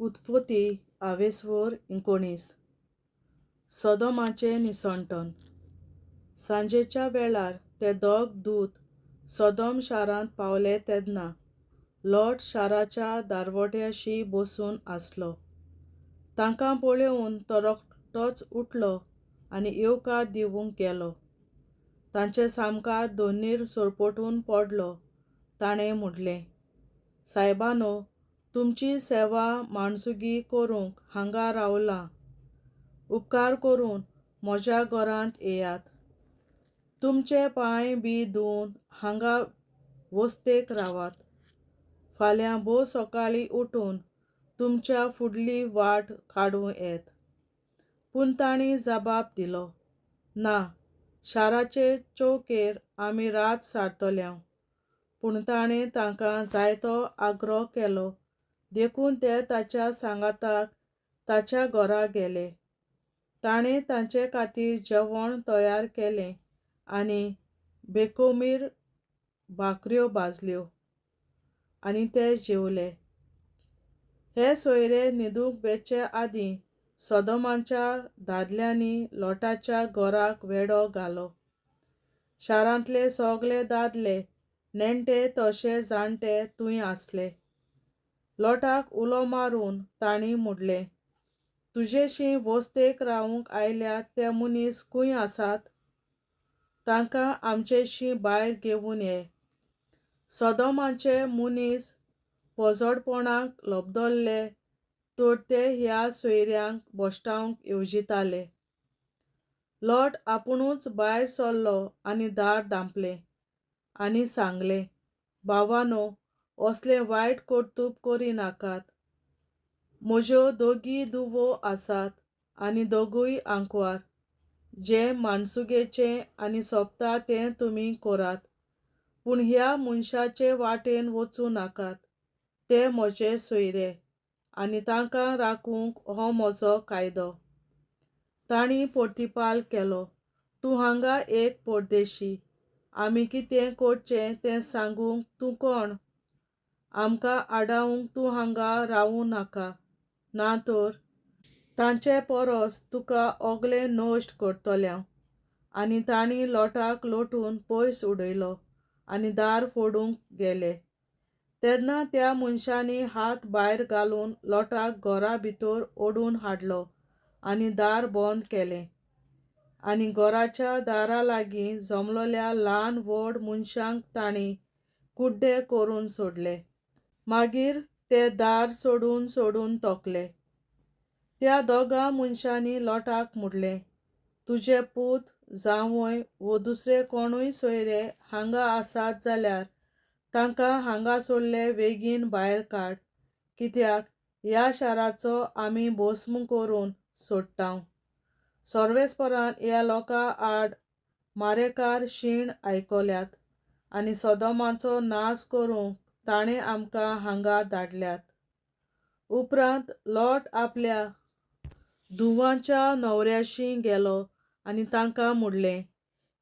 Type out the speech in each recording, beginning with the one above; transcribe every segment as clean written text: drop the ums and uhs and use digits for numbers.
उत्पत्ती 19 सोदोमाचें निसंतण. सांजेच्या वेळार ते दोग दूत सोदोम शारांत पावले तेन्ना लॉट शाराच्या दारवट्याशी बसून आसलो. तांकां पळोवन तो रोखडोच उठलो आनी येवकार दिवंक गेलो. तांचे सामकार दोनीर सरपटून पडलो. ताणें म्हणलें, सायबानो, तुमची सेवा माणसुगी करूंक हांगा रावलां. उपकार करून म्हज्या घरांत येयात. तुमचे पांय बी धुवन हांगा वस्तेक रावात. फाल्यां भोव सकाळीं उठून तुमच्या फुडली वाट काडूं येत. पूण तांणी जबाब दिलो, ना, शाराचे चौकेर आमी रात सारतल्यांव. पूण ताणें तांकां जायतो आग्रो केलो देखून ते ताच्या सांगाताक ताच्या घरा गेले. ताणें तांचे खातीर जेवण तयार केलें आनी बेकोमीर भाकऱ्यो भाजल्यो आनी ते जेवले. हे सोयरे न्हिदूंक वचे आदीं सोदोमाच्या दादल्यांनी लॉटाच्या घराक वेढो घालो. शारांतले सगळे दादले, नेण्टे तशे जाणटे थंय आसले. लॉटाक उलो मारून तांणी म्हणलें, तुजेशीं वस्तेक रावूंक आयल्यात ते मनीस खंय आसात? तांकां आमचेशीं भायर घेवन ये. सोदोमाचे मनीस पोजोडपणाक लोबदल्ले तर ते ह्या सोयऱ्यांक भोश्टावंक येवजिताले. लॉट आपुणूच भायर सरलो आनी दार धांपलें आनी सांगलें, भावांनो, असलें वायट कर्तूब करिनाकात. म्हज्यो दोगी धुवो आसात आनी दोगूय आंकवार. जें माणसुगेचें आनी सोबता तें तुमी करात. पूण ह्या मनशाचे वाटेन वचूं नाकात. ते म्हजे सोयरे आनी तांकां राखूंक हो म्हजो कायदो. तांणी प्रतिपाल केलो, तूं हांगा एक परदेशी. आमी कितें करचें तें सांगूंक तूं कोण? आमकां आडावंक तूं हांगा रावूं नाका, ना तर तांचे परस तुका ओगले नश्ट करतल्यांव. आनी तांणी लॉटाक लोटून पयस उडयलो आनी दार फोडूंक गेले. तेन्ना त्या मनशांनी हात भायर घालून लॉटाक घरा भितर ओडून हाडलो आनी दार बंद केलें. आनी घराच्या दारा लागीं जमलोल्या ल्हान व्हड मनशांक तांणी कुड्डे करून सोडले. मागीर ते दार सोडून सोडून तोकले. त्या दोगा मनशांनी लॉटाक म्हणलें, तुजे पूत, जावय वो दुसरे कोणूय सोयरे हांगा आसात जाल्यार तांकां हांगासरले बेगीन भायर काड, कित्याक ह्या शाराचो आमी भस्म करून सोडटांव. सर्वेस्परान ह्या लोकां आड मारेकार शीण आयकल्यात आनी सोदोमाचो नाश करूंक ताणें आमकां हांगा धाडल्यात. उपरांत लॉट आपल्या धुवांच्या न्हवऱ्याशी गेलो आनी तांकां म्हणलें,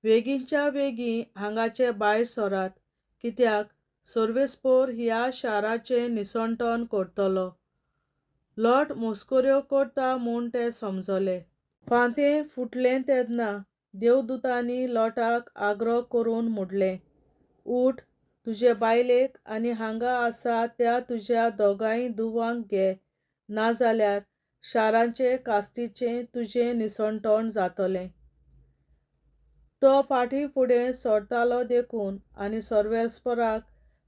बेगीनच्या बेगीन हांगाचे भायर सरात, कित्याक सर्वेस्पर ह्या शाराचें निसंतण करतलो. लॉट मस्कऱ्यो करता म्हूण ते समजले. पांतें फुटलें तेन्ना देवदूतांनी लॉटाक आग्रो करून म्हणलें, उठ, तुजे बायलेक आनी हांगा आसा त्या तुज्या दोगांय धुवांक घे, नाजाल्यार शाराचे कास्तीचें तुजें निसंतण जातलें. तो फाटीं फुडें सरतालो देखून आनी सर्वेस्पराक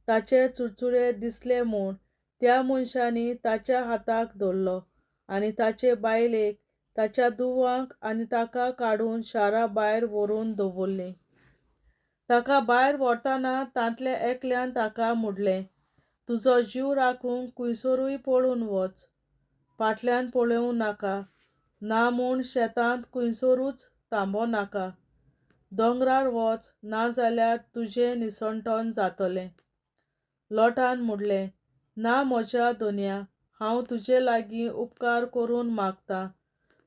ताचे चुरचुरे दिसले म्हूण त्या मनशांनी ताच्या हाताक धरलो आनी ताचे बायलेक, ताच्या धुवांक आनी ताका काडून शारा भायर व्हरून दवरलीं. ताका भायर व्हरतना तांतले एकल्यान ताका म्हणलें, तुजो जीव राखूंक खंयसरूय पळून वच. फाटल्यान पळोवं नाका, ना म्हूण शेतांत खंयसरूच थांबो नाका. दोंगरार वच, नाजाल्यार तुजें निसंतण जातलें. लॉटान म्हणलें, ना म्हज्या धोनया, हांव तुजे लागीं उपकार करून मागतां.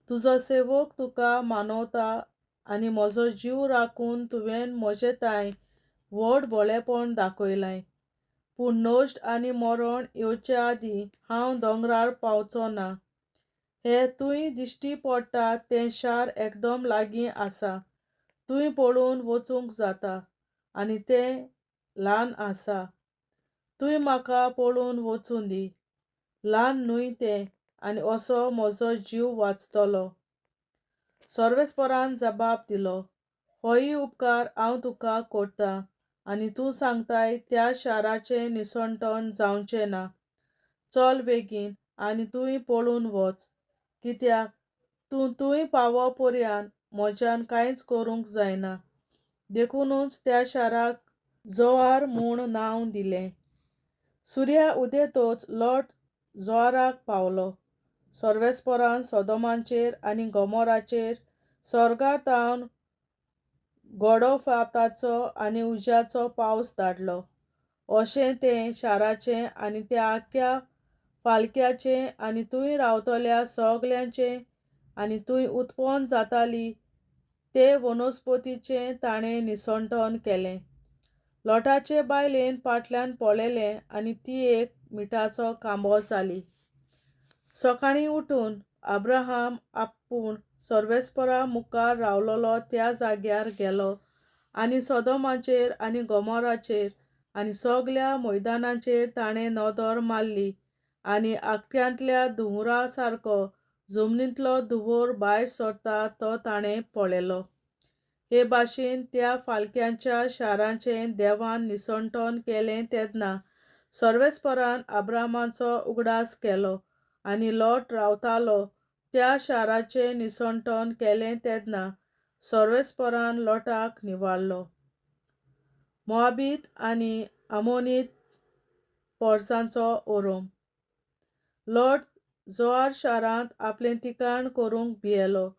तुजो सेवक तुका मानवता आनी म्हजो जीव राखून तुवें म्हजे ताईं व्हड भोळेपण दाखयलें. पूण नोश्ट आनी मरण येवचे आदीं हांव दोंगरार पावचो ना. हे तुंय दिश्टी पडटा तें शार एकदम लागीं आसा. तुंय पळोवन वचूंक जाता आनी तें ल्हान आसा. तुंय म्हाका पळोवन वचूं दी. ल्हान न्हूय तें आनी असो म्हजो जीव वाचतलो. सर्वेस्परान जबाब दिलो, होय उपकार हांव तुका करतां आनी तूं सांगताय त्या शाराचें निसणटण जावचें ना. चल बेगीन आनी तुंय पळोवन वच, कित्याक तुंय पावो पर्यान म्हज्यान कांयच करूंक जायना. देखूनच त्या शाराक जोआर म्हूण नांव दिलें. सुर्या उदेतच लोट जोआराक पावलो. सर्वेस्परान सोदोमाचेर आनी गोमोराचेर सर्गातावन गोडोफाताचो आनी उज्याचो पावस धाडलो. अशें तें शाराचें आनी त्या आख्या फालक्याचें आनी तुंय रावतल्या सगल्यांचें आनी तुंय उत्पन्न जाताली ते वनस्पतीचें ताणें निसणटण केलें. लोटाचे बायलेन फाटल्यान पळयलें आनी ती एक मिठाचो खांबो जाली. सकाळीं उठून अब्राहम आपूण सर्वेस्परा मुखार रावलोलो त्या जाग्यार गेलो आनी सोदोमाचेर आनी गोमोराचेर आनी सगल्या मैदानाचेर ताणें नदर मारली आनी आख्यांतल्या धुंवरा सारको जमनींतलो धुंवर भायर सरता तो ताणें पळयलो. हे भाशेन त्या फालक्यांच्या शारांचें देवान निसणटण केलें तेन्ना सर्वेस्परान अब्रामाचो उगडास केलो आनी लोट रावतालो त्या शाराचें निसणटण केलें तेन्ना सर्वेस्परान लोटाक निवाळलो. मोआबीत आनी आमोनीत पोरसांचो ओरोम. लोट जोआर शारांत आपलें ठिकाण करूंक भियेलो.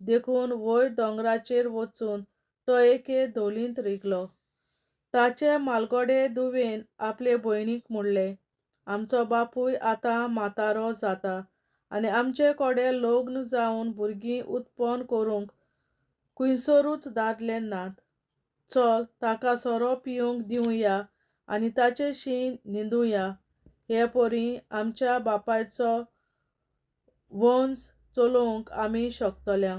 देखून वयर दोंगराचेर वचून तो एके धोलींत रिगलो. ताचे मालगोडे धुवेन आपले भयणीक म्हणलें, आमचो बापूय आतां म्हातारो जाता आनी आमचे कडेन लग्न जावन भुरगीं उत्पन्न करूंक खुंयसरूच दादले नात. चल ताका सोरो पिवंक दिवया आनी ताचें शीं न्हिदुया. हे परी आमच्या बापायचो वंश चलोवंक आमी शकतल्या.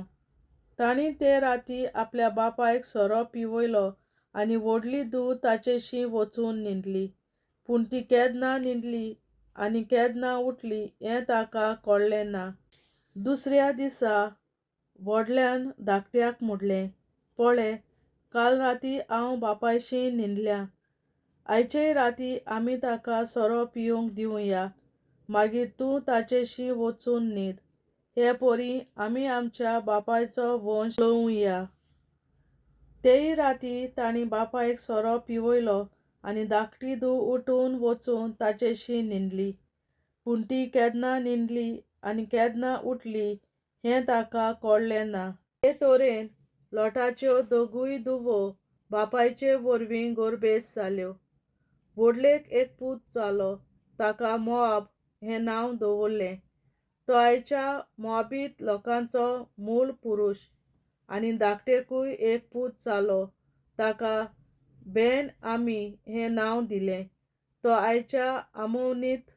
तांणी ते राती आपल्या बापायक सोरो पिवयलो आनी व्हडली धूव ताचे शीं वचून न्हिदली. पूण ती केन्ना न्हिदली आनी केन्ना उठली हें ताका कळ्ळें ना. दुसऱ्या दिसा व्हडल्यान धाकट्याक म्हणलें, पळय, काल रातीं हांव बापायशीं न्हिदल्यां. आयचेय रातीं आमी ताका सोरो पिवंक दिवया. मागीर तूं ताचे शीं वचून न्हिद. हे परी आमी आमच्या बापायचो वंश चलोवया. तेय रातीं तांणी बापायक सोरो पिवयलो आनी धाकटी धूव उठून वचून ताचे शीं न्हिदली. पूण ती केन्ना न्हिदली आनी केन्ना उठली हें ताका कळ्ळें ना. हे तरेन लोटाच्यो दोगूय धुवो बापायचे वरवीं गर्भेस्त जाल्यो. व्हडलेक एक पूत जालो, ताका मोआब हें नांव दवरलें. तो आयच्या मोआबीत लोकांचो मूल पुरूश. आनी धाकटेकूय एक पूत जालो, ताका बेन-आमी हें नांव दिलें. तो आयच्या आमोनीत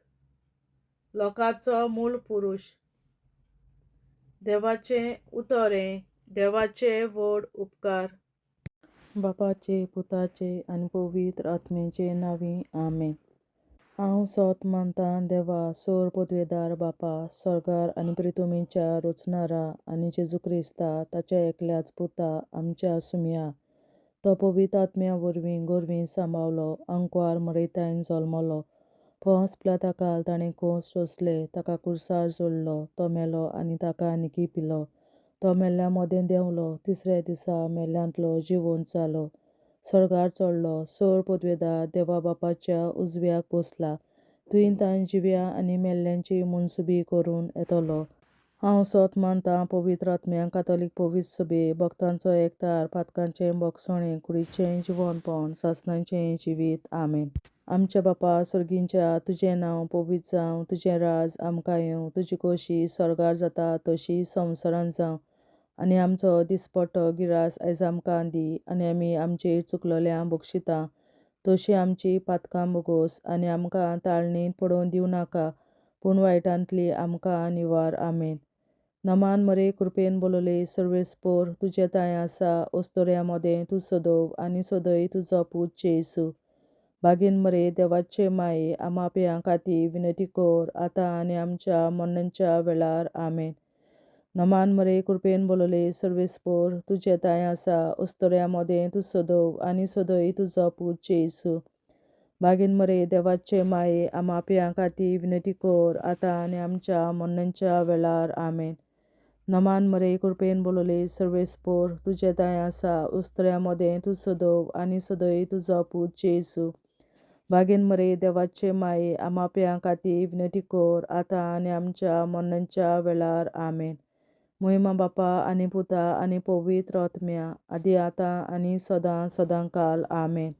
लोकांचो मूल पुरूश. देवाचें उतरें. देवाचे व्हड उपकार. बापाचे, पुताचे आनी पवित्र आत्म्याचे नांवीं आमेन. हांव सोत मानतां देवा, सोर पदवेदार बापा, सर्गार आनी पृथ्वीच्या रचणारा आनी जेजू क्रिस्ता ताच्या एकल्याच पुता आमच्या सुम्या. तो पवित्र आत्म्या वरवीं गर्भेंत सांबाळलो, आंकवार मरयतायन जल्मलो. पोंस पिलाताकाल ताणें खूंस सोंसले, ताका क्रुसार जोडलो. तो मेलो आनी ताका निकी पिलो. तो मेल्ल्या मोदें देंवलो, तिसऱ्या दिसा मेल्ल्यांतलो जिवंत जालो. सर्गार चडलो, सोर पदवेदार देवा बापाच्या उजव्याक बसला. थंय तांण जिव्या आनी मेल्ल्यांची मनसुबी करून येतलो. हांव सोत मानतां पवित्र आत्म्याक, कातोलीक पवित्र सभे, भक्तांचो एकठार, पातकांचें भोगसणें, कुडीचें जिवंतपण, सासणाचें जिवीत. आमेन. आमच्या बापा सर्गींच्या, तुजें नांव पवित्र जावं, तुजें राज आमकां येवं, तुजी खोशी सर्गार जाता तशी संवसारांत जावं. आनी आमचो दिसपट्टो गिरास आयज आमकां दी. आनी आमी आमचेर चुकलोल्यांक बक्षितां, तशी आमची पातकां बोगोस आनी आमकां ताळणीत पडोवन दिवं नाका, पूण वायटांतली आमकां निवार. आमेन. नमान मरे कृपेन बोलोले सर्वेस्पोर तुजे ताय आसा ओस्तोऱ्या मोदें तूं सदोव आनी सदय तुजो पूत जेसू. बागीन मरे देवाचे माये आमा पियां खातीर विनंती कोर आतां आनी आमच्या मरणाच्या वेळार. आमेन. नमान मरे कृपेन बोलोले सर्वेस्पोर तुजे ताय आसा ओस्तोऱ्या मोदें तूं सदोव आनी सदय तुजो पूत जेसू. बागीन मरे देवाचे माये आमा पियां खातीर विनंती कोर आतां आनी आमच्या मरणाच्या वेळार. आमेन. नमान मरे कृपेन बोलोले सर्वेस्पोर तुजे ताय आसा ओस्तोऱ्या मोदें तूं सदोव आनी सदय तुजो पूत जेसू. बागीन मरे देवाचे माये आमा पियां खातीर विनंती कोर आतां आनी आमच्या मरणाच्या वेळार. आमेन. महिमा बापा आनी पुता आनी पवित्र आत्म्या आदी आतां आनी सदां सदांकाल. आमेन.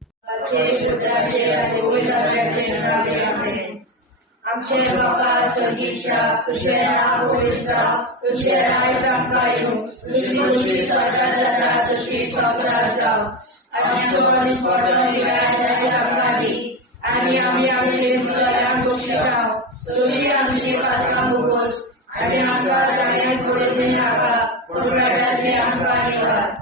आमचे बापा चडीच्या तुझे नाव होईल जावं, तुझे राज आमकां येवं, तुजी खुशी स्वर्गात जाता तशी संवसारांत जावं. आनी आमचो दिसपट्टो निराय आमकां दी, आनी आमी आमचे मुखारांक बक्षितांव, तुजी आमची पातकां बोगोस आनी आमकां ताणें पडोवन दिवं नाका, पूण वायटांतली आमकां निवार.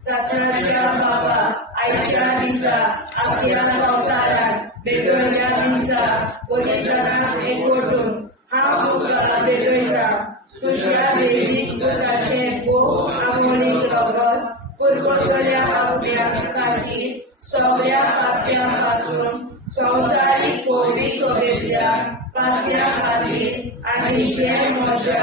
सासणाच्या बापा आयच्या दिसा आमच्या संवसारांत भेटवयल्या दिसा पवित्रांक एकवटून हांव तुका भेटयता. तुज्या देवीक पुताचें भोव आमोणीक रगत पुरगोसल्या आत्म्या खातीर सगळ्या पाप्यां पासून संवसारीक पवित्र सोबेतल्या पाप्यां खातीर आनी जे म्हज्या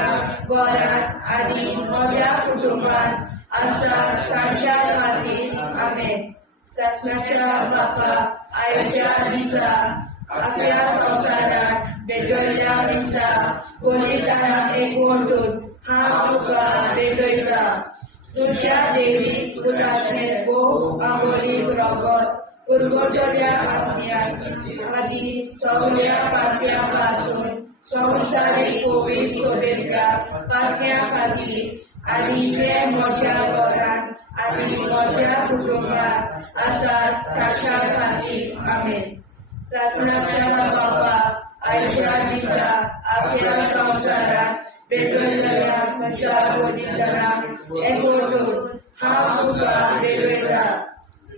घरांत आनी म्हज्या कुटुंबांत आसा तांच्या खातीर. आमेन. सासणाच्या बापा आयच्या दिसा आपल्या संवसारांत भेटवयल्या दिसा पवित्रांक एकवटून हांव तुका भेटयता. तुज्या देवीक पुताचें भोव आमोणीक रगत पुरगोसल्या आत्म्या खातीर सगळ्या पाप्यां पासून संवसारीक पवित्र सोबेतल्या पाप्यां खातीर आनी जे म्हज्या घरांत आनी म्हज्या कुटुंबांत आसात तांच्या खातीर. आमेन. सासणाच्या बापा आयच्या दिसा आपल्या संवसारांत भेटवयल्या म्हज्या पवित्रांक एकवटून हांव तुका भेटयता.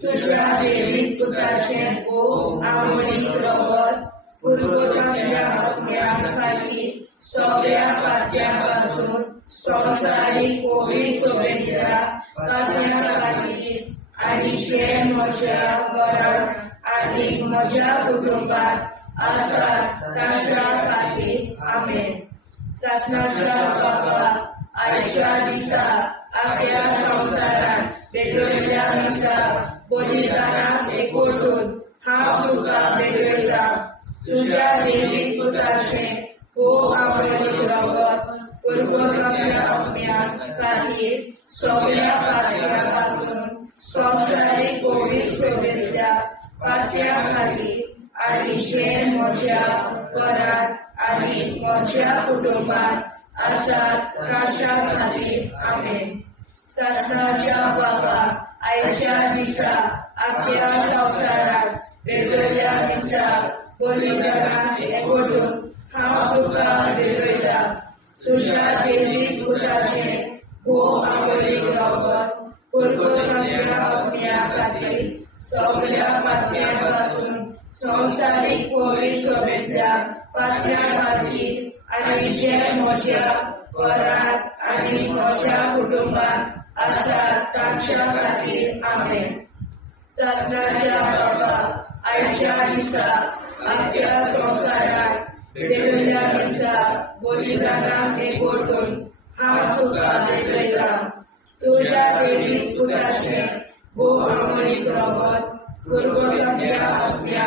तुज्या देवीक पुताचें भोव आमोणीक रगत पुरगोसल्या आत्म्या खातीर सगळ्या पाप्यां पासून संवसारीक पवित्र सोबेतल्या पाप्यां खातीर आनी जे म्हज्या घरांत आनी म्हज्या कुटुंबांत आसात तांच्या खातीर. आमेन. सासणाच्या बापा आयच्या दिसा आपल्या संवसारांत भेटवयल्या दिसा पवित्रांक एकवटून हांव तुका भेटयता. तुज्या देवीक पुताचें भोव आमोणीक रगत पुरगोसल्या आत्म्या खातीर सगळ्या पाप्यां पासून संवसारीक पवित्र सोबेतल्या पाप्यां खातीर आनी जे म्हज्या घरांत आनी म्हज्या कुटुंबांत आसात तांच्या खातीर. आमेन. सासणाच्या बापा आयच्या दिसा आपल्या संवसारांत भेटवयल्या दिसा पवित्रांक एकवटून हांव तुका भेटयता. तुज्या देवीक पुताचें भोव आमोणीक रगत पुरगोसल्या आत्म्या खातीर सगळ्या पाप्यां पासून संवसारीक पवित्र सोबेतल्या पाप्यां खातीर आनी जे म्हज्या घरांत आनी म्हज्या कुटुंबांत आसात तांच्या खातीर. आमेन. सासणाच्या बापा आयच्या दिसा आपल्या संवसारांत भेटवयल्या दिसा पवित्रांक एकवटून हांव तुका भेटयता. तुज्या देवीक पुताचें भोव आमोणीक रगत पुरगोसल्या आत्म्या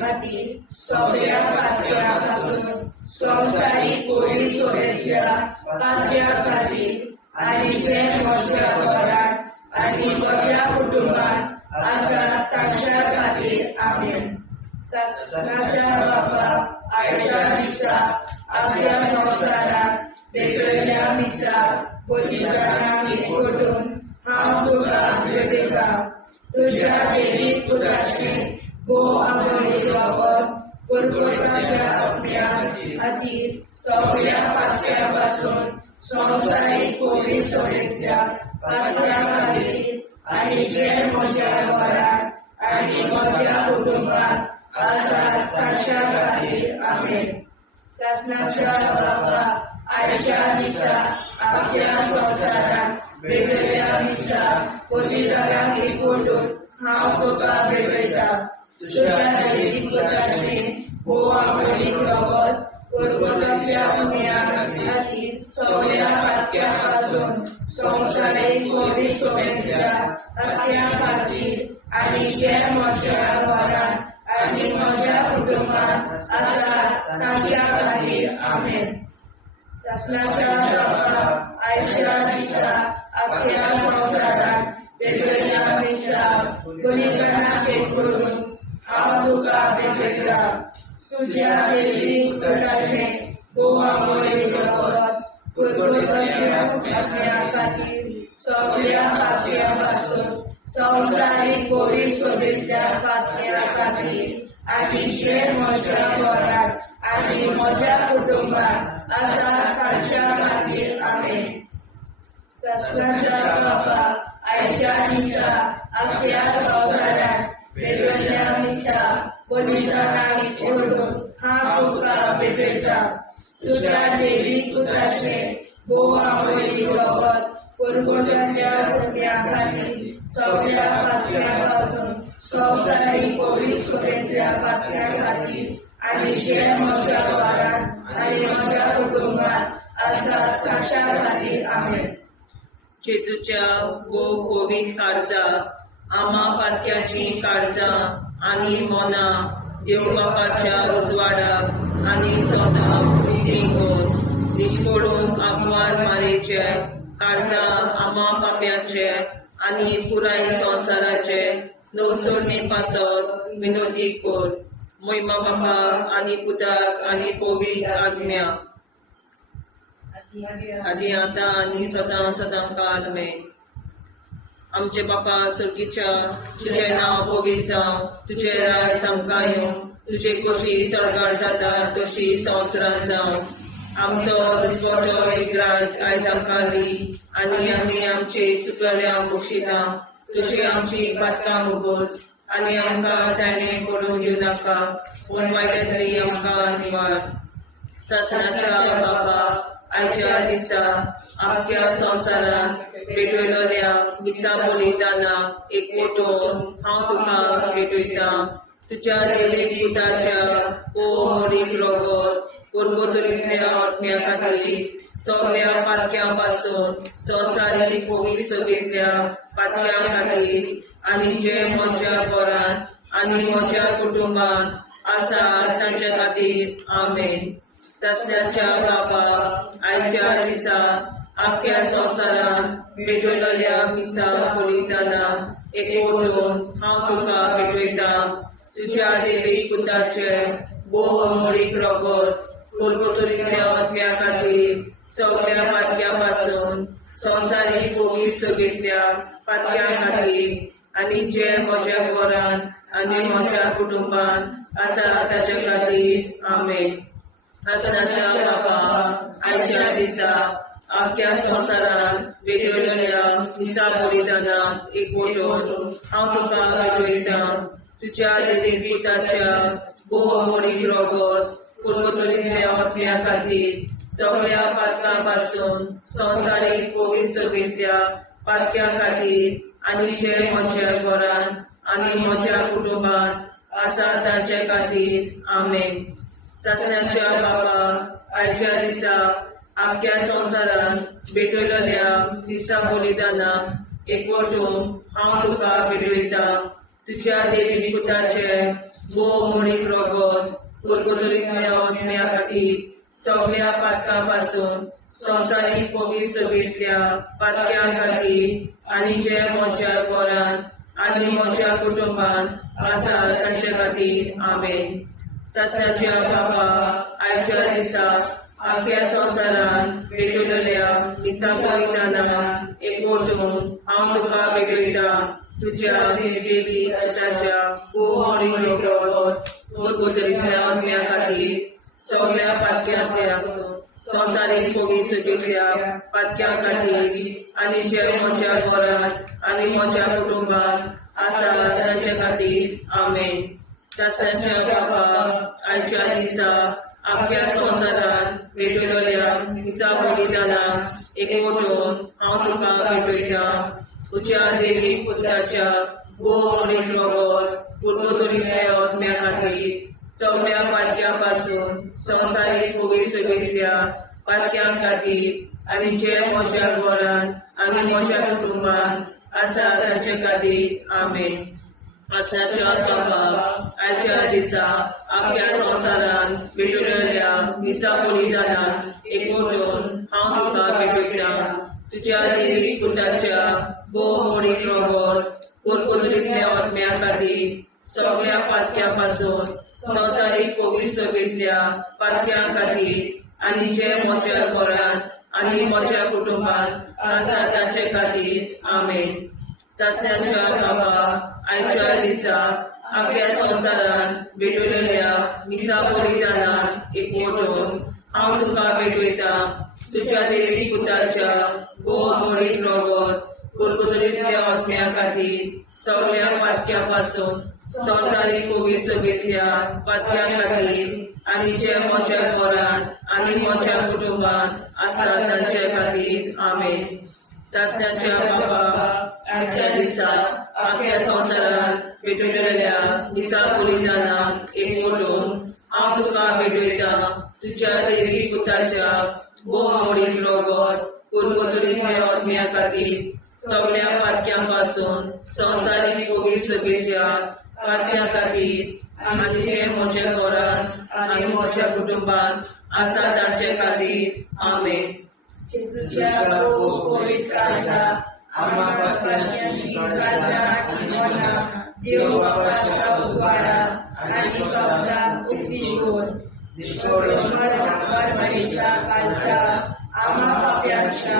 खातीर सगळ्या पाप्यां पासून संवसारीक पवित्र सोबेतल्या पाप्यां खातीर आनी जे म्हज्या घरांत आनी म्हज्या कुटुंबांत आसात तांच्या खातीर. आमेन. सासणाच्या बापा आयच्या दिसा आपल्या संवसारांत भेटवयल्या दिसा पवित्रांक एकवटून हांव तुका भेटयता. तुज्या देवीक पुताचें गो आमोली वापर पुरवठाच्या आत्म्या खातीर सगळ्या पातळ्यांपासून संवसारीक कोविड सोयीच्या पातळ्या खातीर आनी जे म्हज्या घरात आनी म्हज्या कुटुंबात आसात तांच्या खातीर आमेन. शासनाच्या बाबा आयच्या दिसा आपल्या संवसारात भेटलेल्या दिसा पवित्रांक एकवटून हांव तुका भेटयता. तुज्या दैवीक पुताचें वो आमोलीक रगत पुरवठाच्या पुण्या खातीर सगळ्या पातक्यां पासून संवसारीक कोविड सोयीच्या पातळ्यां खातीर आनी जे म्हज्या घरात आनी म्हज्या कुटुंबात आसात तांच्या खातीर आमेन. शासनाच्या बाबा आयच्या दिसा आपल्या संवसारात भेटलेल्या दिसा पवित्रांक एकवटून हांव तुका भेटयता. तुज्या दैवीक पुताचें वो आमोलीक रगत पुरवठाच्या पुण्या खातीर सगळ्या पातळ्यां पासून संवसारीक कोविड सोयीच्या पातळ्यां खातीर आनी जे म्हज्या घरात आनी म्हज्या कुटुंबात आसात तांच्या खातीर आमेन. शासनाच्या बाबा आयच्या दिसा आपल्या संवसारात भेटलेल्या दिसा पवित्रांक एकवटून हांव तुका भेटयता. तुज्या दैवीक पुताचें वो आमोलीक रगत पुरवठाच्या पुण्या खातीर सगळ्या पातळ्यां पासून संवसारीक कोविड सोयीच्या पातळ्यां खातीर आनी जे म्हज्या घरात आनी म्हज्या कुटुंबात आसात तांच्या खातीर आमेन. जेजूच्या वो कोविड काळजा आमा पातक्याची काळजा आनी मोना देव बापाच्या उजवाडाक आनी सोदाक उक्तींक दिश्पडून आग्वाद मारेचे काळजा आमा पाप्याचे आनी पुराय संवसाराचे नवसोडणे पासत विनोदी कोर. महिमा बापा आनी पुताक आनी पवित्र आत्म्या आदी आतां आनी सदां सदां काल आमेन. आमचे बापा सर्गीच्या तुझें नांव पवित्र जावं, तुजें राज आमकां येवं, तुजे कशी सरकार जाता तशी संवसारांत जावं. आमचो दिसवटो एक राज आयज आमकां दी आनी आमी आमचे चुकल्यांक बक्षिता. तुजी आमची पातकां मुगोस आनी आमकां ताणें पडून दिवं नाका, पूण वायटांतली आमकां निवार. शासनाच्या बाबा आयच्या दिसा आख्या संवसारांत भेटयलेल्या दिसा बलिदानां एकवटून हांव तुका भेटयता. तुज्या दैवीक पुताच्या वो आमोलीक रगत पुरवठांतल्या आत्म्या खातीर सगळ्या पातक्यां पासून संवसारीक कोविड सोयीच्या पातळ्यां खातीर आनी जे म्हज्या घरांत आनी म्हज्या कुटुंबात आसात तांच्या खातीर आमेन. शासनाच्या बाबा आयच्या दिसा आख्या संवसारांत भेटयलेल्या दिसा बलिदानां एकवटून हांव तुका भेटयता. तुज्या दैवीक पुताचें वो आमोलीक रगत पुरवठांतल्या आत्म्या खातीर सगळ्या पातक्यां पासून संवसारीक कोविड सोयीच्या पातळ्यां खातीर आनी जे म्हज्या घरांत आनी म्हज्या कुटुंबात आसात तांच्या खातीर आमेन. शासनाच्या बाबा आयच्या दिसा आख्या संवसारांत भेटयलेल्या दिसा बलिदानां एकवटून हांव तुका भेटयता. तुज्या दैवीक पुताच्या वो आमोलीक रगत पुरवठांतल्या आत्म्या खातीर सगळ्या पातकां पासून संवसारीक कोविड सोयीच्या पातक्यां खातीर आनी जे म्हज्या घरांत आनी म्हज्या कुटुंबात आसात तांचे खातीर आमेन. शासनाच्या बाबा आयच्या दिसा आख्या संवसारांत भेटयलेल्या दिसा बलिदानां एकवटून हांव तुका भेटयता. तुज्या दैवीक पुताचें वो आमोलीक रगत पुरवठांतल्या आत्म्या खातीर सगळ्या पातकां पासून संवसारीक कोविड सोयीच्या पातक्यां खातीर आनी जे म्हज्या घरांत आनी म्हज्या कुटुंबात आसात तांचे खातीर आमेन. शासनाच्या बाबा आयच्या दिसा आख्या संवसारांत भेटयलेल्या दिसा बलिदानां एकवटून हांव तुका भेटयता. तुझ्या देवी आताच्या मोहरी रोगावर गुरगुतरीतल्या आत्म्या खातीर सगळ्या पातक्यांतले आसूं संवसारीक पवित्रतेच्या पातक्या खातीर आनी जे म्हज्या घरांत आनी म्हज्या कुटुंबात आसा तांचे खातीर आमेन. शास्त्राच्या बाबा आयच्या दिसा आपल्या संवसारांत भेटयलेल्या दिसा बलिदानाक एकवटून हांव तुका भेटयता. तुज्या देवी पुत्राच्या मोहरीक रोगावर गुरगुतरीतल्या आत्म्या खातीर सगळ्या पातक्यां पासून संवसारीक पवित्रतेच्या पातक्यां खातीर आनी जे म्हज्या घरांत आनी म्हज्या कुटुंबात आसा तांचे खातीर आमेन. आसनाच्या बाबा आयच्या दिसा आपल्या संवसारांत भेटयलेल्या दिसा बलिदानाक एकवटून हांव तुका भेटयता. तुज्या देवी पुत्राच्या मोहरीक रोगावर गुरगुतरीतल्या आत्म्या खातीर सगळ्या पातक्यां पासून संवसारीक पवित्रतेच्या पातक्यां खातीर आनी जे म्हज्या घरांत आनी म्हज्या कुटुंबात आसा तांचे खातीर आमेन. चाचण्याच्या बाबा आयच्या दिसा आपल्या संवसारांत भेटयलेल्या दिसा बलिदानाक एकवटून हांव तुका भेटयता. तुज्या देवी पुत्राच्या मोहरीक रोगावर गुरगुतरीतल्या आत्म्या खातीर सगळ्या पातक्यां पासून संवसारीक पवित्रतेच्या पातक्यां खातीर आनी जे म्हज्या घरांत आनी म्हज्या कुटुंबात आसा तांचे खातीर आमेन. चाचण्याच्या बाबा आयच्या दिसा आपल्या संवसारांत भेटयलेल्या दिसा बलिदानाक एकवटून हांव तुका भेटयता. तुज्या देवी पुत्राच्या मोहरीक रोगावर गुरगुतरीतल्या आत्म्या खातीर सगळ्या पातक्यां पासून संवसारीक पवित्रतेच्या पातक्यां खातीर आनी जे म्हज्या घरांत आनी म्हज्या कुटुंबात आसा तांचे खातीर आमेन. जेजूच्या पवित्र काळजा आम्हा पातकांची काळजा आनी मना देव बापाच्या उजवाडा आनी कपडा उक्ती कर. परमेच्या काळजा आम्हा पाप्यांच्या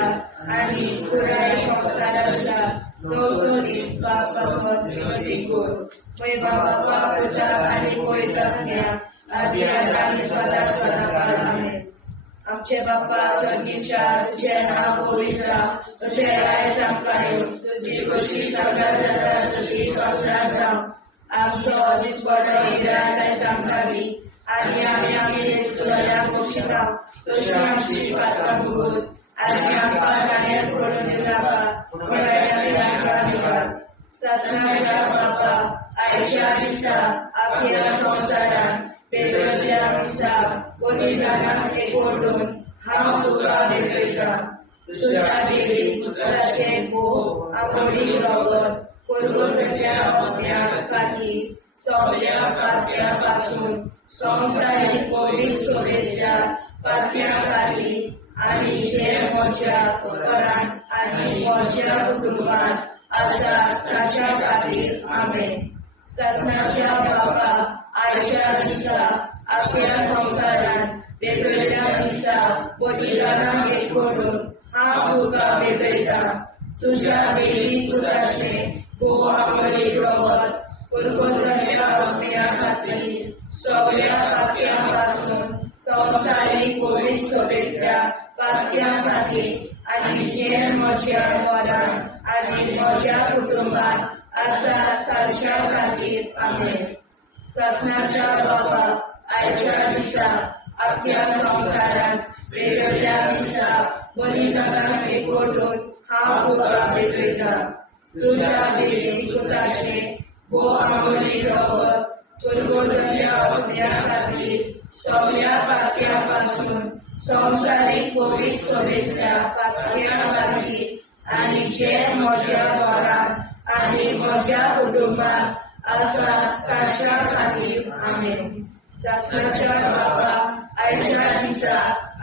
आनी पुराय संवसाराच्या नवसरीत पापावर विनंती कर. मैबा बापा पिता आनी पवित्रात्म्या आदी आनी सदा सदाकाळ आमेन. आमचे बाप्पा स्वर्गीच्या तुझे नाव पवित्र तुझे राय आमकां येवं तुजी कशी सगळ्यात जाता तशी संवसारांत जावं. आमचो दिसपडो हिराय आमकां दी आनी आमी आमचे चुकल्यांक बक्षिता तशी आमची पातकां भोगोस आनी आमकां गाण्यात पडून दिनाका पूण आमी आमकां निवार. सासणाच्या बापा आयच्या दिसा आपल्या संवसारांत भेटयल्ल्या दिसा बलिदानाक एकवटून हांव तुका भेटयता. तुज्या देवी पुत्राचे मोह आवडीक रोगावर गुरगुतरीतल्या आत्म्या खातीर सगळ्या पातक्यां पासून संवसारीक पवित्रतेच्या पातक्यां खातीर आनी जे म्हज्या घरांत आनी म्हज्या कुटुंबात आसा ताच्या खातीर आमेन. सासणाच्या बापा आयच्या दिसा आपल्या संवसारांत भेटयल्ल्या दिसा बलिदानाक एकवटून हांव तुका भेटयता. तुज्या देवी पुत्राचे मोह आवडीक रोगावर गुरगुतरीतल्या आत्म्या खातीर सगळ्या पातक्यां पासून संवसारीक पवित्रतेच्या पातक्यां खातीर आनी जे म्हज्या घरांत आनी म्हज्या कुटुंबात आसा तांच्या खातीर आमेन. सासणाच्या बापा आयच्या दिसा आपल्या संवसारांत भेटयल्ल्या दिसा बलिदानाक एकवटून हांव तुका भेटयता. तुज्या देवी पुत्राचे मोह आवडीक रोगावर गुरगुतरीतल्या आत्म्या खातीर सगळ्या पातक्यां पासून संवसारीक पवित्रतेच्या पातक्यां खातीर आनी जे म्हज्या घरांत आनी म्हज्या कुटुंबात आसा तांच्या खातीर आमेन. सासणाच्या बापा आयच्या दिसा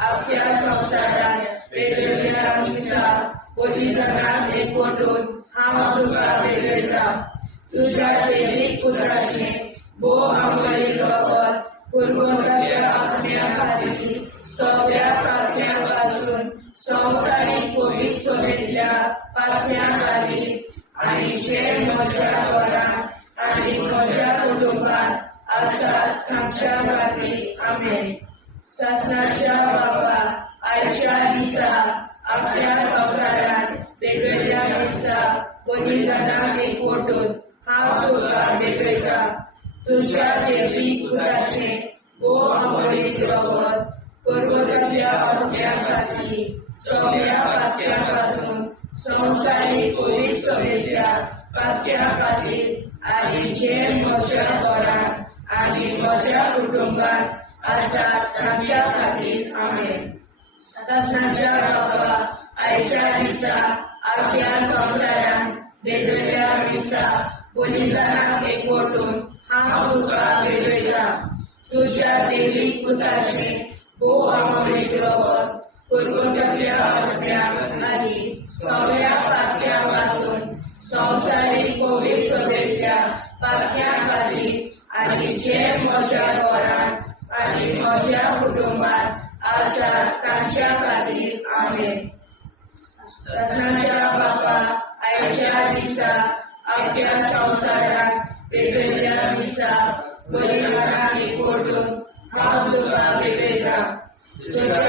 आपल्या संवसारांत भेटयल्ल्या दिसा बलिदानाक एकवटून हांव तुका भेटयता. तुज्या देवी पुत्राचे मोह आवडीक रोगावर गुरगुतरीतल्या आत्म्या खातीर सगळ्या पातक्यां पासून संवसारीक पवित्रतेच्या पातक्यां खातीर आनी जे म्हज्या घरांत आनी म्हज्या कुटुंबात आसात तांच्या खातीर आमेन. ससनाच्या बाबा, आयच्या दिसा आपल्या संवसारांत वेगवेगळ्या दिसा बलिदानाक एकवटून हांव तुका भेटयता. तुज्या देवीक पुताचें अमळीक रगत परगतल्या आत्म्या खातीर सगळ्या पातक्यां पासून संवसारीक पवित्र सभेंतल्या पातक्यां खातीर आनी जे म्हज्या घरांत आनी म्हज्या कुटुंबात आसात तांच्या खातीर आमेन. ससनाच्या बाबा, आयच्या दिसा आपल्या संवसारांत वेगवेगळ्या दिसा बलिदानाक एकवटून हांव तुका भेटयता. तुज्या देवीक पुताचें अमळीक रगत परगतल्या आत्म्या आनी सगळ्या पातक्यां पासून संवसारीक पवित्र सभेंतल्या पातक्यां खातीर आनी जे म्हज्या घरांत आनी म्हज्या कुटुंबात आसात तांच्या खातीर आमेन. ससनाच्या बाबा, आयच्या दिसा आपल्या संवसारांत वेगवेगळ्या दिसा बलिदानाक एकवटून हांव तुका भेटयता. तुज्या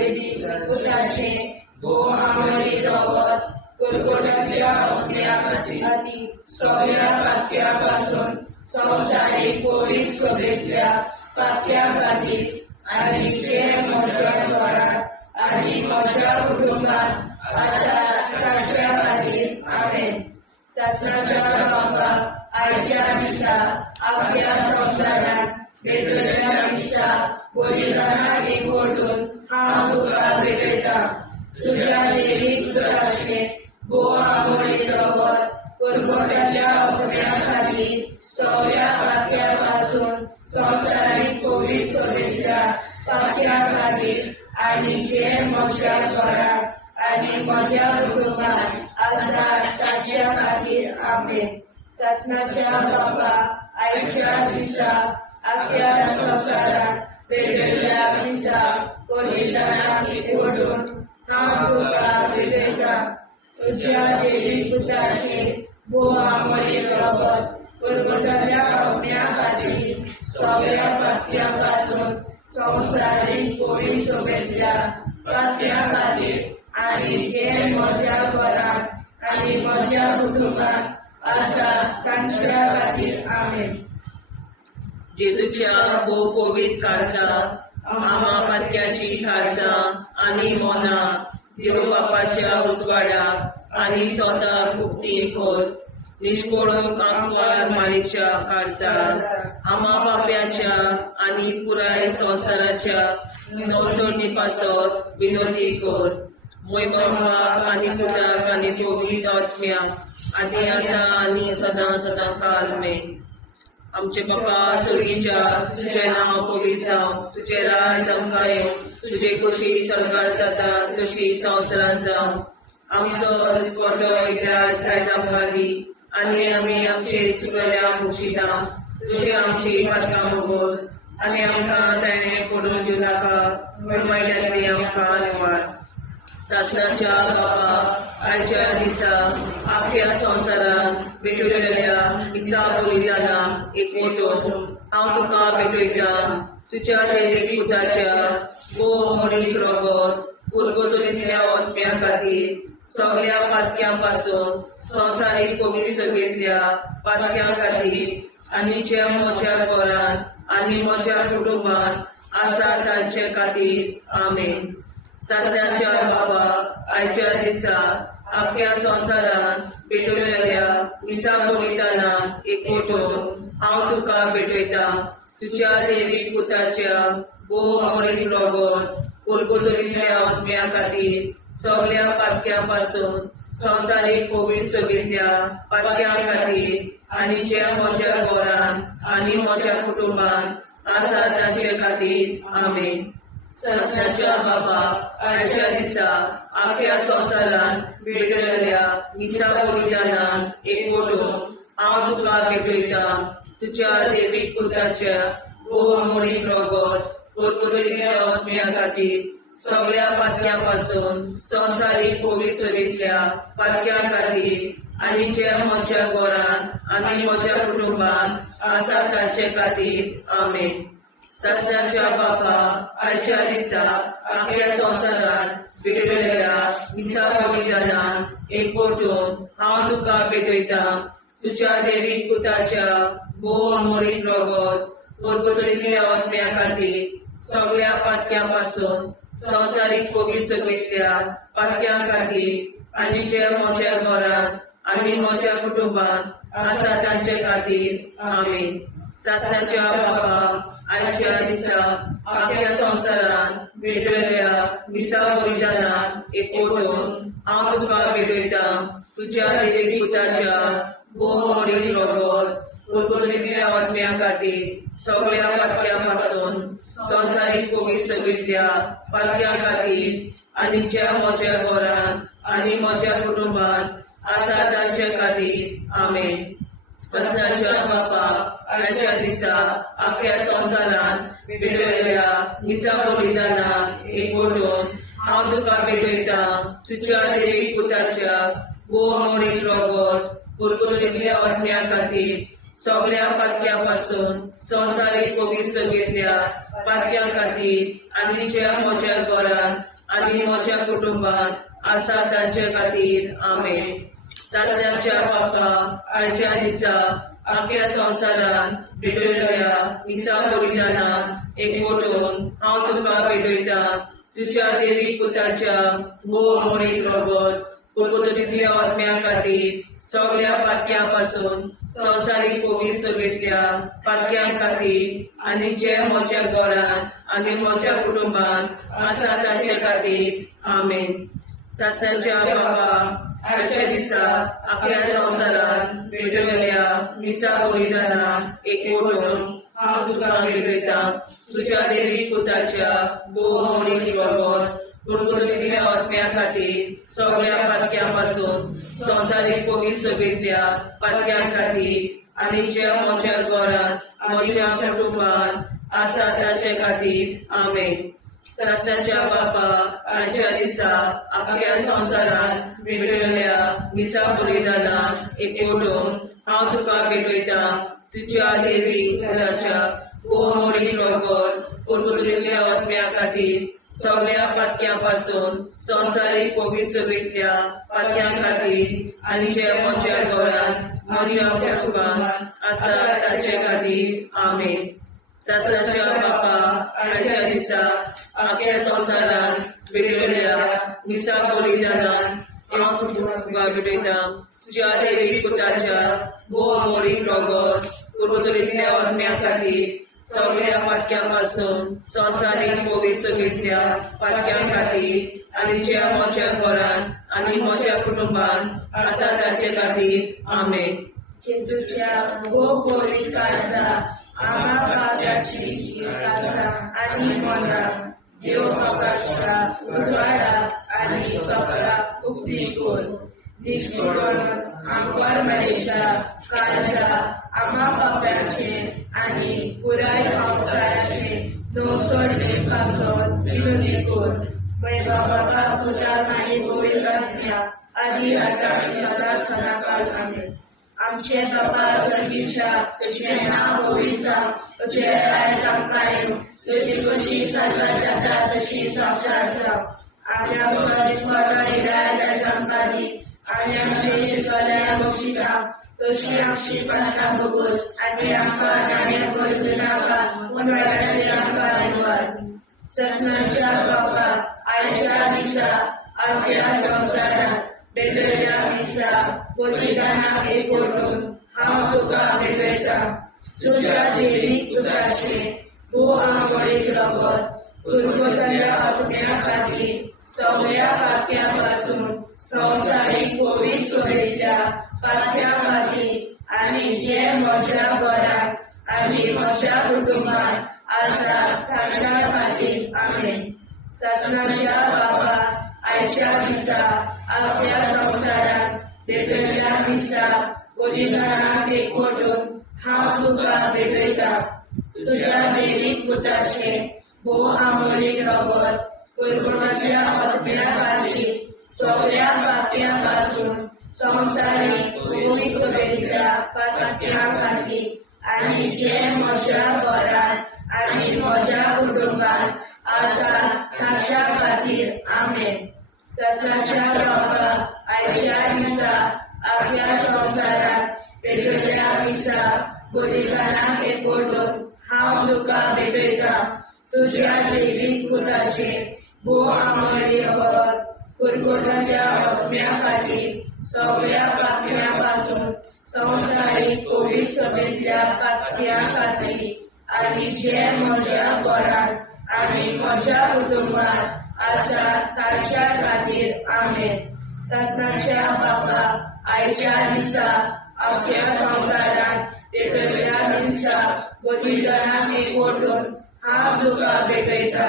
देवीक पुताचें अमळीक रगत परगतल्या आत्म्या खातीर सगळ्या पातक्यां पासून संवसारीक पवित्र सभेंतल्या पातक्यां खातीर आनी जे म्हज्या घरांत आनी म्हज्या कुटुंबात आसात तांच्या खातीर आमेन. ससनाच्या बाबा, आयच्या दिसा आपल्या संवसारांत वेगवेगळ्या दिसा बलिदानाक एकवटून हांव तुका भेटयता. तुज्या देवीक पुताचें अमळीक रगत परगतल्या आत्म्या खातीर सगळ्या पातक्यां पासून संवसारीक पवित्र सभेंतल्या पातक्यां खातीर आनी जे म्हज्या घरांत आनी म्हज्या कुटुंबात आसात तांच्या खातीर आमेन. ससनाच्या बाबा, आयच्या दिसा आपल्या संवसारांत वेगवेगळ्या दिसा बलिदानाक एकवटून हांव तुका भेटयता. तुज्या देवीक पुताचें अमळीक रगत परगतल्या आत्म्या खातीर सगळ्या पातक्यां पासून संवसारीक पवित्र सभेंतल्या पातक्यां खातीर आनी जे म्हज्या घरांत आनी म्हज्या कुटुंबात आसात तांच्या खातीर आमेन. जेजूच्या पवित्र काळजांत आम्हा पातक्याची काळजां आनी मोना देव बापाच्या उजवाडाक आनी स्वता मुक्ती कर. निष्कळून आंकवार माळेच्या काळजांत आम्हा पाप्याच्या आनी पुराय संवसाराच्या नवसोडणी पासत विनोदी कर. बापाक आनी पुताक आनी पवित्र आत्म्याक आदी आतां आनी सदां सदां काल मेन. आमचे बापा सर्गीच्या, तुझें नांव पवित्र जावं, तुजें राज आमकां येवं, तुजी कशी सरकार जाता तशी संवसारांत जावं. आमचो दिसपटो एकदांच आयज आमकां दी आनी आमी आमचे चुकलेल्यांक बक्षिता. तुजी आमची पातकां भोगोस आनी आमकां ताणें पडून दिवं नाका, वायटांतली आमकां निवाड. ससनाच्या बाबा, आयच्या दिसा आपल्या संवसारांत भेटलेल्या दिसा बलिदानाक एकवटून हांव तुका भेटयता. तुज्या देवीक पुताच्या अमळीक रगत परगतल्या आत्म्या खातीर सगळ्या पातक्यां पासून संवसारीक पवित्र सभेंतल्या पातक्यां खातीर आनी जे म्हज्या घरांत आनी म्हज्या कुटुंबात आसात तांचे खातीर आमेन. ससनाच्या बाबा, आयच्या दिसा आपल्या संवसारांत भेटलेल्या दिसा बलिदानाक एकवटून हांव तुका भेटयता. तुज्या देवीक पुताच्या अमळीक रगत परगतल्या आत्म्या खातीर सगळ्या पातक्यां पासून संवसारीक पवित्र सभेंतल्या पातक्यां खातीर आनी जे म्हज्या घरांत आनी म्हज्या कुटुंबात आसात तांचे खातीर आमेन. ससनाच्या बाबा, आयच्या दिसा आपल्या संवसारांत भेटलेल्या दिसा बलिदानाक एकवटून हांव तुका भेटयता. तुज्या देवीक पुताच्या अमळीक रगत परगतल्या आत्म्या खातीर सगळ्या पातक्यापासून संवसारीक पवित्रतेंतल्या पातक्या खातीर आनी जे म्हज्या घरांत आनी म्हज्या कुटुंबांत आसा तांचे खातीर आमेन. सस्याच्या बापा, आयच्या दिसा आख्या संवसारांत भेटलेल्या मिसा बलिदानान एकवटून हांव तुका भेटयतां. तुज्या देवीक पुताच्या भोव अमोलीक रगत परगटलेल्या आत्म्या खातीर सगळ्या पातक्यापासून संवसारीक पवित्रतेंतल्या पातक्यां खातीर आनी जे म्हज्या घरांत आनी म्हज्या कुटुंबांत आसा तांचे खातीर आमेन. सासणाच्या बापा, आयच्या दिसा आख्या संवसारांत भेटलेल्या मिसा बलिदानान एकवटून हांव तुका भेटयतां. तुज्या देवीक पुताच्या भोव अमोलीक रगत परगटलेल्या आत्म्या खातीर सगळ्या पातक्यापासून संवसारीक पवित्रतेंतल्या पातक्यां खातीर आनी ज्या म्हज्या घरांत आनी म्हज्या कुटुंबांत आसा तांचे खातीर आमेन. सस्याच्या बापा, आयच्या दिसा आख्या संवसारांत भेटलेल्या मिसा बलिदानान एकवटून हांव तुका भेटयतां. तुज्या देवीक पुताच्या भोव अमोलीक रगत परगटलेल्या आत्म्या खातीर सगळ्या पातक्यापासून संवसारीक पवित्रतेंतल्या पातक्यां खातीर आनी ज्या म्हज्या घरांत आनी म्हज्या कुटुंबांत आसा तांचे खातीर आमेन. सासणाच्या बापा, आयच्या दिसा आख्या संवसारांत भेटलेल्या मिसा बलिदानान एकवटून हांव तुका भेटयतां. तुज्या देवीक पुताच्या भोव अमोलीक रगत परगटलेल्या आत्म्या खातीर सगळ्या पातक्यापासून संवसारीक पवित्रतेंतल्या पातक्यां खातीर आनी जे म्हज्या घरांत आनी म्हज्या कुटुंबांत आसा तांचे खातीर आमेन. सासणाच्या बापा, आयच्या दिसा आख्या संवसारांत भेटलेल्या मिसा बलिदानान एकवटून हांव तुका भेटयतां. तुज्या देवीक पुताच्या भोव अमोलीक रगत परगटलेल्या आत्म्या खातीर सगळ्या पातक्यापासून संवसारीक पवित्रतेंतल्या पातक्यां खातीर आनी जे म्हज्या घरांत म्हज्या कुटुंबांत आसा तांचे खातीर आमेन. सासणाच्या बापा, आयच्या दिसा आख्या संवसारांत भेटलेल्या मिसा बलिदानान एकवटून हांव तुका भेटयतां. तुज्या देवीक पुताच्या भोव अमोलीक रगत परगटलेल्या आत्म्या खातीर सगळ्या पातक्यापासून संवसारीक पवित्रतेंतल्या पातक्यां खातीर आनी जे म्हज्या घरांत म्हज्या कुटुंबांत आसा तांचे खातीर आमेन. सासणाच्या बापा, आयच्या दिसा आख्या संवसारांत भेटलेल्या मिसा बलिदानान हांव तुका भेटयतां. तुज्या देवीक पुताच्या भोव अमोलीक रगत परगटलेल्या आत्म्या खातीर सगळ्या पातक्यापासून संवसारीक पवित्रतेंतल्या पातक्यां खातीर आनी जे म्हज्या घरांत आनी म्हज्या कुटुंबांत आसा तांचे खातीर आमेन. जेजूच्या भोव पवित्र काळजा आम्हा पाप्याची काळजा आनी मना देव बापाच्या उजवाडाक आनी सगळ्या उक्ती कोर. निष्ठुरपण आमकां मेळच्या काळजा आम्हा पाप्याचे आनी पुराय संवसाराचे नवसोडणे पासत विनोदी कोर. मैबा बाबा पुताक आनी पवित्र आत्म्या आदी आतां आनी सदांच सदांकाळ आमेन. आमचे बाबा सर्गीच्या तुझे नाव पवित्र तुझे राय आमकां तुझी कशी सजा जाता तशी संवसार जावं. आनी आमकां दिसपट्टो हिराय आमकां दी आनी आमचे शिकल्या बक्षिता तशी आमची प्रार्थना भोगोस आनी आमकां नाणे पडूं नाका पूण वाटायले आमकां धन्यवाद. सस्नाच्या बापा, आयच्या दिसा आमच्या संवसारांत भेटलेल्या मिसा बलिदानाक एकवटून हांव तुका भेटयतां. तुज्या देवीक पुताचे भोव अमोलीक रगत परगटलेल्या आत्म्या खातीर सगळ्या पातक्यापासून संवसारीक पवित्रतेंतल्या पातक्यां खातीर आनी जे म्हज्या घरांत आनी म्हज्या कुटुंबांत आसा तांच्या खातीर आमेन. सस्नाच्या बापा, आयच्या दिसा आख्या संवसारांत भेटलेल्या मिसा बलिदानाक एकवटून हांव तुका भेटयतां. तुज्या देवीक पुताचे भोव अमोलीक रगत कुरकुरातल्या आत्म्या खातीर सगळ्या पापयांपासून संवसारीक पवित्र सोबेच्या पातक्या खातीर आनी जे म्हज्या घरांत आनी म्हज्या कुटुंबांत आसा ताच्या खातीर आमेन. ससाच्या बाबा आयच्या दिसा आख्या संवसारात पेटयल्या दिसा बलिदानाक एकवटून हांव तुका भेटयता. तुज्या दैवीक पुताचे भोव आमळी परत कुरकुराच्या आत्म्या खातीर सगळ्या पापयांपासून संवसारीक पवित्र सोबेच्या पातक्या खातीर आनी जे म्हज्या घरांत आनी म्हज्या कुटुंबांत आसा ताच्या खातीर आमेन. ससाच्या बाबा आयच्या दिसा आख्या संवसारात पेटयल्या दिसा बलिदानाक एकवटून हांव तुका भेटयता.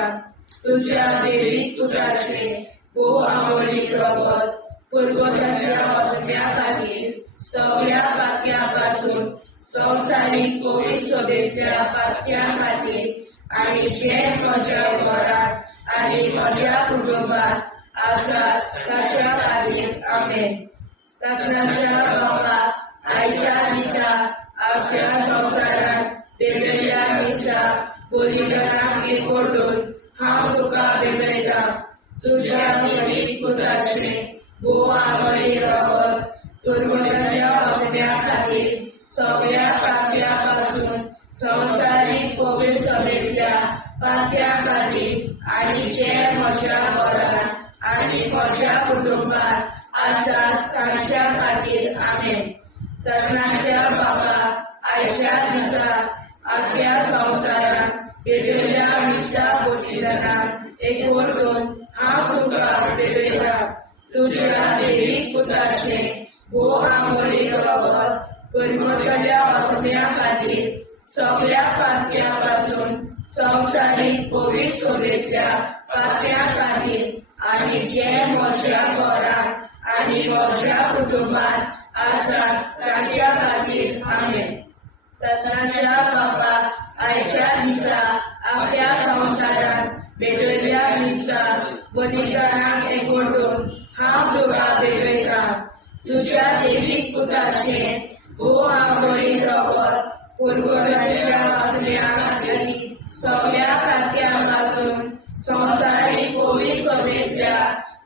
तुज्या दैवीक पुताचे भोव आमळी रगत कुरकुराच्या आत्म्या खातीर सगळ्या पापयांपासून संवसारीक पवित्र सोबेच्या पातक्या खातीर आनी जे म्हज्या घरांत आनी म्हज्या कुटुंबांत आसा ताच्या खातीर आमेन. ससाच्या बाबा आयच्या दिसा आख्या संवसारात पेटयल्या दिसा बलिदानाक एकवटून हांव तुका भेटयता. तुज्या दैवीक पुताचे भोव आमळी रगत कुरकुराच्या आत्म्या खातीर सगळ्या पापयांपासून संवसारीक पवित्र सोबेच्या पातक्या खातीर आनी जे म्हज्या घरांत आनी म्हज्या कुटुंबांत आसा ताच्या खातीर आमेन. ससाच्या बाबा आयच्या दिसा आख्या संवसारात पेटयल्या दिसा बलिदानाक एकवटून हांव तुका भेटयता. तुज्या दैवीक पुताचे भोव आमळी रगत कुरकुराच्या आत्म्या खातीर सगळ्या पापयांपासून संवसारीक पवित्र सोबेच्या पातक्या खातीर आनी जे म्हज्या घरांत आनी म्हज्या कुटुंबांत आसा ताच्या खातीर आमेन. ससाच्या बाबा आयच्या दिसा आख्या संवसारात पेटयल्या दिसा बलिदानाक एकवटून हांव तुका भेटयता. तुज्या दैवीक पुताचे भोव आमळी रगत कुरकुराच्या आत्म्या खातीर सगळ्या पापयांपासून संवसारीक पवित्र सोबेच्या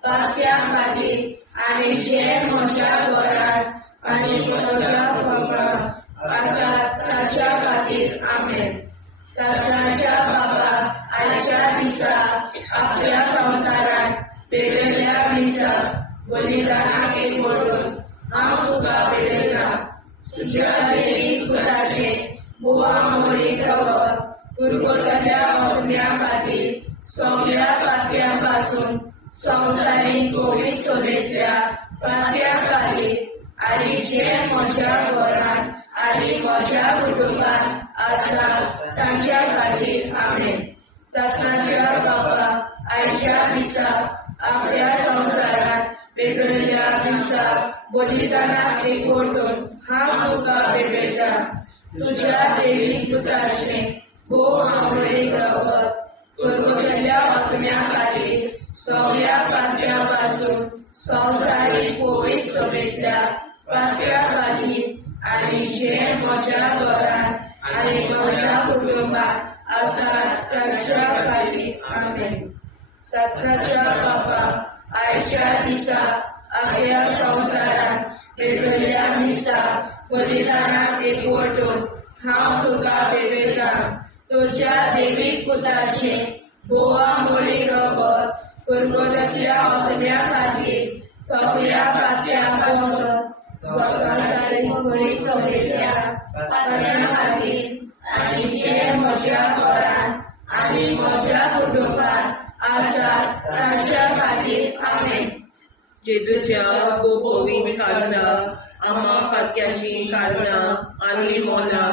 पातक्या खातीर आनी जे म्हज्या घरांत आनी म्हज्या कुटुंबांत आसा ताच्या खातीर आमेन. ससाच्या बाबा आयच्या दिसा आख्या संवसारात पेटयल्या दिसा बलिदानाक एकवटून हांव तुका भेटयता. तुज्या दैवीक पुताचे भोव आमळी रगत कुरकुराच्या आत्म्या खातीर सगळ्या पापयांपासून संवसारीक पवित्र सोबेच्या पातक्या खातीर आनी जे म्हज्या घरांत आनी म्हज्या कुटुंबांत आसा ताच्या खातीर आमेन. ससाच्या बाबा आयच्या दिसा आख्या संवसारात पेटयल्या दिसा बलिदानाक एकवटून हांव तुका भेटयता. तुज्या दैवीक पुताचे भोव आमळी रगत कुरकुराच्या आत्म्या खातीर सगळ्या पापयांपासून संवसारीक पवित्र सोबेच्या पातक्या खातीर आनी जे म्हज्या घरांत आनी म्हज्या कुटुंबांत आसा ताच्या खातीर आमेन. ससाच्या बाबा आयच्या दिसा आख्या संवसारात पेटयल्या दिसा बलिदानाक एकवटून हांव तुका भेटयता. तुज्या दैवीक पुताचे भोव आमळी रगत कुरकुराच्या आत्म्या खातीर सगळ्या पापयांपासून संवसारीक पवित्र सोबेच्या पातक्या खातीर आनी जे म्हज्या घरांत आनी म्हज्या कुटुंबांत आसा ताच्या खातीर आमेन. जेजूच्या पवित्र काळजा आम्हा पातक्याची काळजा आनी मोला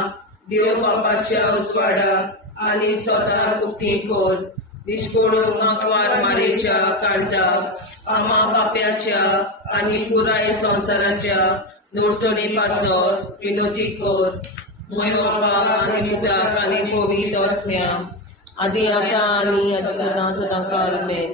देव बापाच्या उजवाडाक आनी स्वता मुक्ती कोर. निष्पळून आंकवार मारेच्या काळजा आम्हा पाप्याच्या आनी पुराय संवसाराच्या नोडसणी पासर विनोदी कोर. मोय बाबा आनी मुदाक आनी पवित्र आत्म्या आदी आतां आनी सदां सदां काल मेन